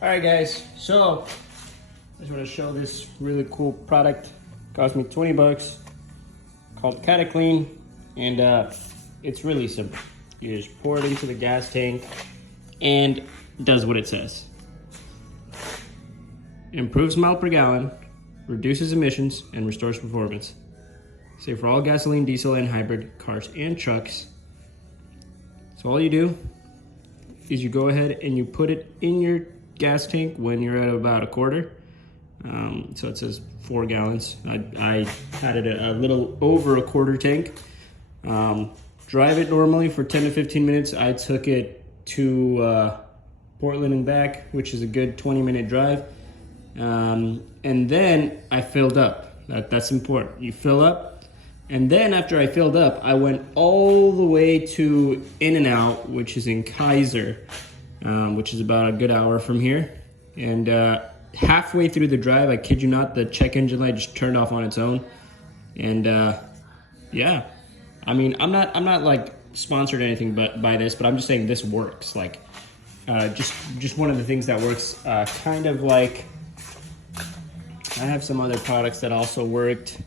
All right, guys. So I just want to show this really cool product. Cost me 20 bucks. Called Cataclean, and it's really simple. You just pour it into the gas tank, and it does what it says. Improves miles per gallon, reduces emissions, and restores performance. Safe for all gasoline, diesel, and hybrid cars and trucks. So all you do is you go ahead and you put it in your gas tank when you're at about a quarter. So it says 4 gallons. I had it a little over a quarter tank. Drive it normally for 10 to 15 minutes. I took it to Portland and back, which is a good 20-minute drive. And then I filled up. That's important. You fill up. And then after I filled up, I went all the way to In-N-Out, which is in Kaiser, which is about a good hour from here. And halfway through the drive, I kid you not, the check engine light just turned off on its own. And yeah, I mean, I'm not like sponsored or anything by this, but I'm just saying this works. Like just one of the things that works. Kind of like I have some other products that also worked.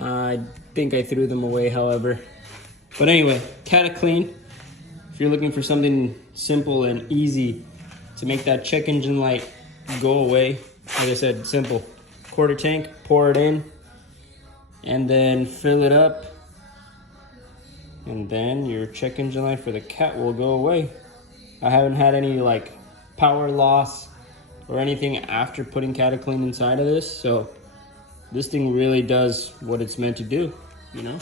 I think I threw them away, however. But anyway, Cataclean. If you're looking for something simple and easy to make that check engine light go away, like I said, simple. Quarter tank, pour it in, and then fill it up, and then your check engine light for the Cat will go away. I haven't had any like power loss or anything after putting Cataclean inside of this, so this thing really does what it's meant to do, you know?